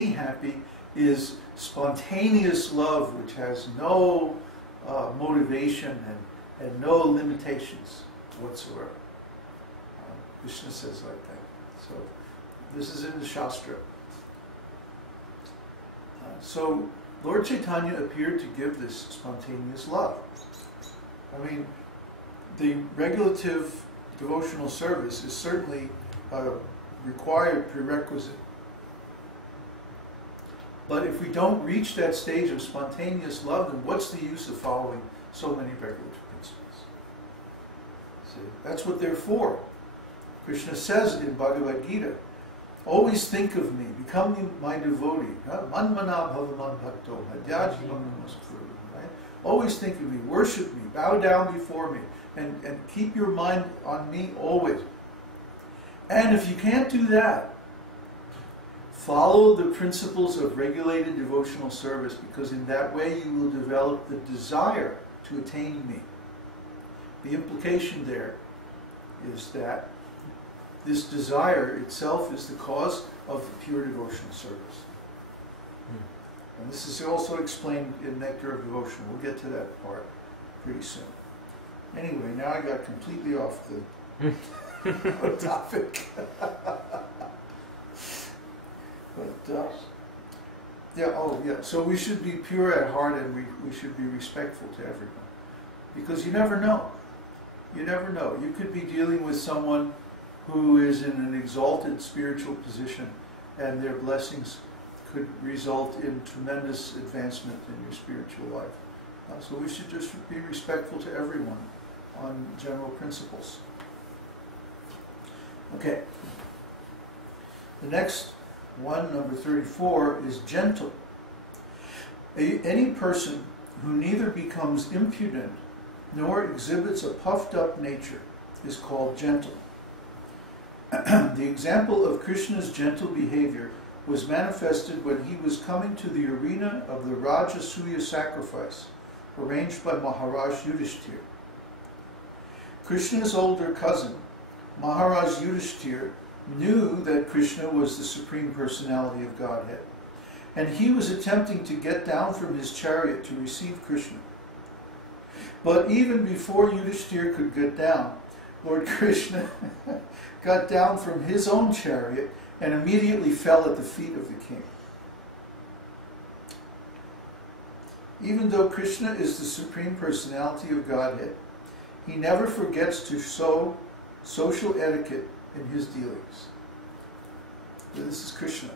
happy is spontaneous love, which has no motivation and no limitations whatsoever. Krishna says like that. So this is in the Shastra. So Lord Chaitanya appeared to give this spontaneous love. I mean, the regulative devotional service is certainly a required prerequisite. But if we don't reach that stage of spontaneous love, then what's the use of following so many regulative principles? See, that's what they're for. Krishna says in Bhagavad Gita, always think of me, become my devotee. Manmana bhavaman bhakto, hadyaji namaskuru. Right? Always think of me, worship me, bow down before me, and keep your mind on me always. And if you can't do that, follow the principles of regulated devotional service, because in that way you will develop the desire to attain me. The implication there is that this desire itself is the cause of pure devotional service. And this is also explained in Nectar of Devotion. We'll get to that part pretty soon. Anyway, now I got completely off the topic. But, so we should be pure at heart, and we should be respectful to everyone. Because you never know. You never know. You could be dealing with someone who is in an exalted spiritual position, and their blessings could result in tremendous advancement in your spiritual life. So we should just be respectful to everyone on general principles. Okay. The next one, number 34, is gentle. Any person who neither becomes impudent nor exhibits a puffed up nature is called gentle. The example of Krishna's gentle behavior was manifested when he was coming to the arena of the Rajasuya sacrifice, arranged by Maharaj Yudhishthir. Krishna's older cousin, Maharaj Yudhishthir, knew that Krishna was the Supreme Personality of Godhead, and he was attempting to get down from his chariot to receive Krishna. But even before Yudhishthir could get down, Lord Krishna got down from his own chariot and immediately fell at the feet of the king. Even though Krishna is the Supreme Personality of Godhead, he never forgets to show social etiquette in his dealings. This is Krishna.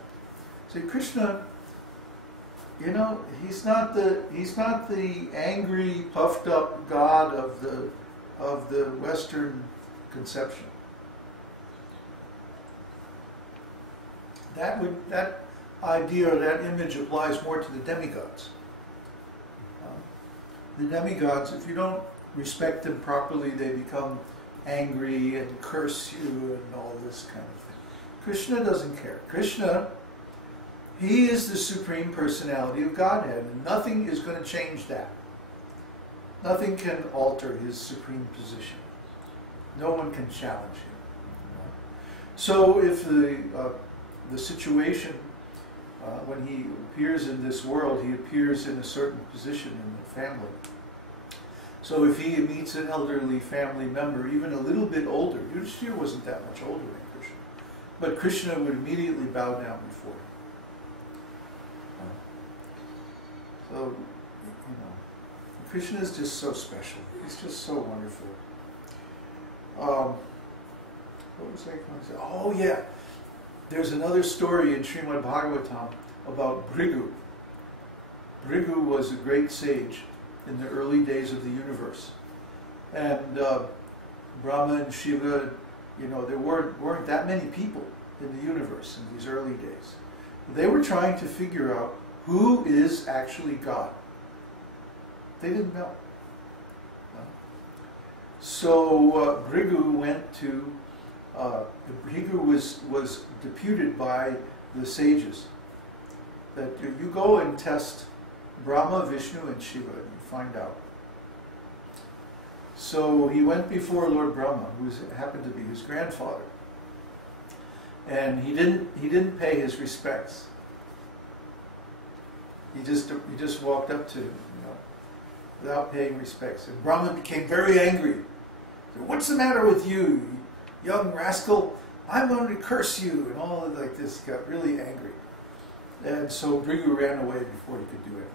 See, Krishna, you know, he's not the angry, puffed up God of the Western conception. That idea or that image applies more to the demigods. The demigods, if you don't respect them properly, they become angry and curse you and all this kind of thing. Krishna doesn't care. Krishna, he is the Supreme Personality of Godhead, and nothing is going to change that. Nothing can alter his supreme position. No one can challenge him. So if the situation, when he appears in this world, he appears in a certain position in the family. So if he meets an elderly family member, even a little bit older, Yudhishthira wasn't that much older than Krishna, but Krishna would immediately bow down before him. So, you know, Krishna is just so special. He's just so wonderful. What was I going to say? Oh yeah, there's another story in Srimad Bhagavatam about Bhrigu. Bhrigu was a great sage in the early days of the universe. And Brahma and Shiva, you know, there weren't that many people in the universe in these early days. They were trying to figure out who is actually God. They didn't know. So Bhrigu went to, Bhrigu was deputed by the sages that you go and test Brahma, Vishnu, and Shiva and find out. So he went before Lord Brahma, who happened to be his grandfather, and he didn't pay his respects. He just walked up to him, without paying respects. And Brahma became very angry. Said, "What's the matter with you, young rascal? I'm going to curse you," and all like this. He got really angry. And so Bhrigu ran away before he could do anything.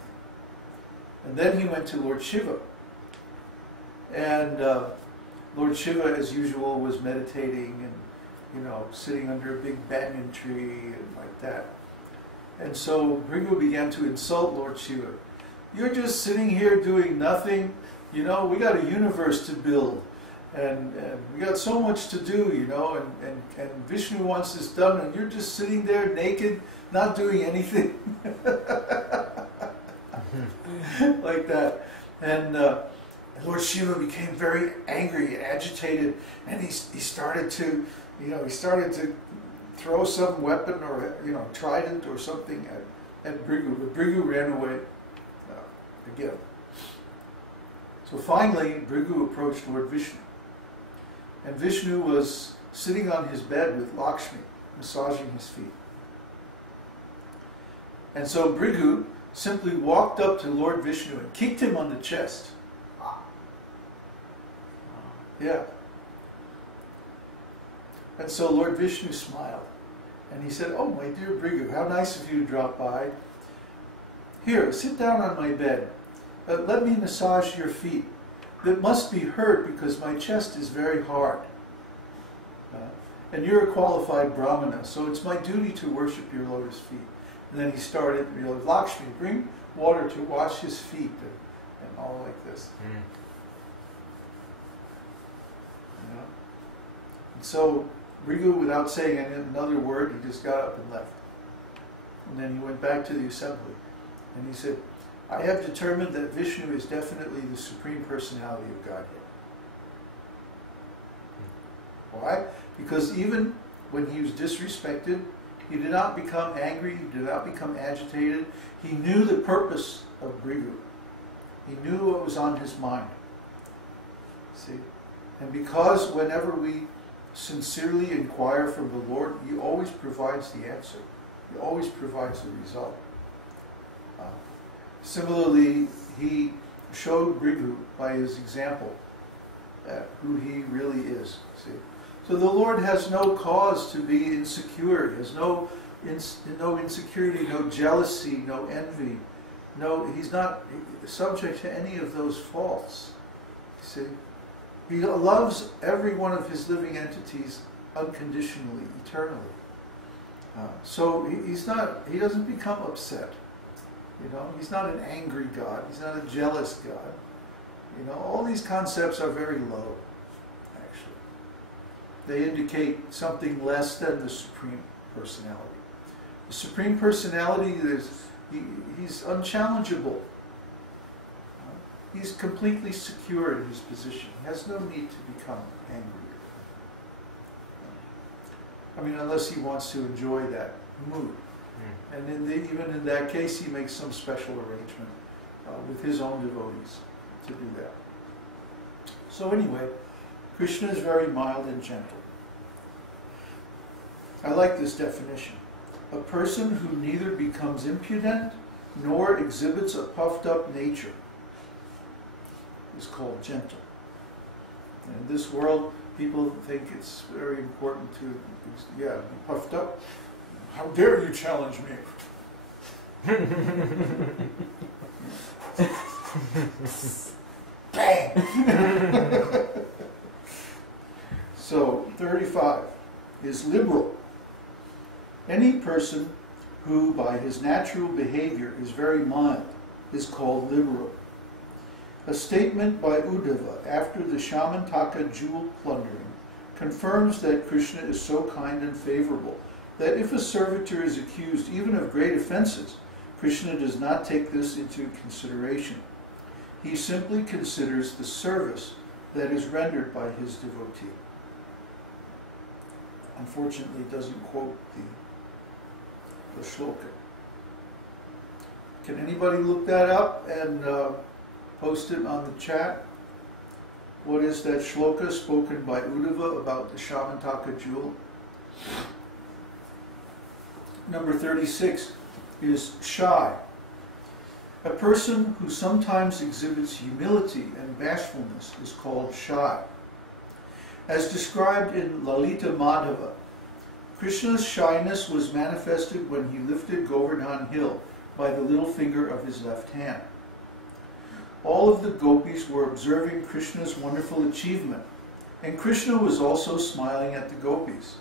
And then he went to Lord Shiva. And Lord Shiva, as usual, was meditating and, sitting under a big banyan tree and like that. And so Bhrigu began to insult Lord Shiva. "You're just sitting here doing nothing. We got a universe to build. And we got so much to do, and Vishnu wants this done, and you're just sitting there naked, not doing anything." Like that. And Lord Shiva became very angry and agitated, and he started to, throw some weapon or, trident or something at Bhrigu, but Bhrigu ran away again. So finally, Bhrigu approached Lord Vishnu. And Vishnu was sitting on his bed with Lakshmi, massaging his feet. And so Bhrigu simply walked up to Lord Vishnu and kicked him on the chest. Yeah. And so Lord Vishnu smiled. And he said, "Oh, my dear Bhrigu, how nice of you to drop by. Here, sit down on my bed. Let me massage your feet. That must be hurt because my chest is very hard. And you're a qualified Brahmana, so it's my duty to worship your lotus feet." And then he started, "Lakshmi, bring water to wash his feet," and all like this. And so Bhrigu, without saying another word, he just got up and left. And then he went back to the assembly. And he said, "I have determined that Vishnu is definitely the Supreme Personality of Godhead." Why? Because even when he was disrespected, he did not become angry, he did not become agitated. He knew the purpose of Bhrigu. He knew what was on his mind. See? And because whenever we sincerely inquire from the Lord, He always provides the answer. He always provides the result. Similarly, He showed Bhrigu by His example who He really is. See? So the Lord has no cause to be insecure. He has no insecurity, no jealousy, no envy. He's not subject to any of those faults. See? He loves every one of His living entities unconditionally, eternally. So he doesn't become upset. He's not an angry God. He's not a jealous God. All these concepts are very low, actually. They indicate something less than the Supreme Personality. The Supreme Personality, He's unchallengeable. He's completely secure in His position. He has no need to become angry. Unless He wants to enjoy that mood. And even in that case, He makes some special arrangement with His own devotees to do that. So anyway, Krishna is very mild and gentle. I like this definition. A person who neither becomes impudent nor exhibits a puffed up nature is called gentle. And in this world, people think it's very important to, be puffed up. How dare you challenge me? Bang! So, 35 is liberal. Any person who, by his natural behavior, is very mild is called liberal. A statement by Uddhava after the Shamantaka jewel plundering confirms that Kṛṣṇa is so kind and favorable that if a servitor is accused even of great offenses, Kṛṣṇa does not take this into consideration. He simply considers the service that is rendered by his devotee. Unfortunately, it doesn't quote the shloka. Can anybody look that up and post it on the chat? What is that shloka spoken by Uddhava about the Shamantaka jewel? Number 36 is shy. A person who sometimes exhibits humility and bashfulness is called shy. As described in Lalita Madhava, Krishna's shyness was manifested when he lifted Govardhan hill by the little finger of his left hand. All of the gopis were observing Krishna's wonderful achievement, and Krishna was also smiling at the gopis.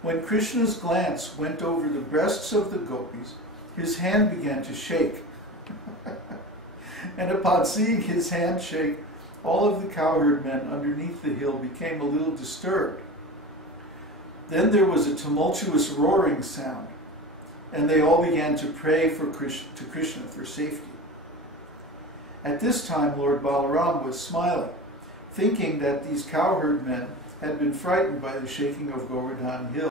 When Krishna's glance went over the breasts of the gopis, his hand began to shake. And upon seeing his hand shake, all of the cowherd men underneath the hill became a little disturbed. Then there was a tumultuous roaring sound, and they all began to pray to Krishna for safety. At this time, Lord Balaram was smiling, thinking that these cowherd men had been frightened by the shaking of Govardhan hill.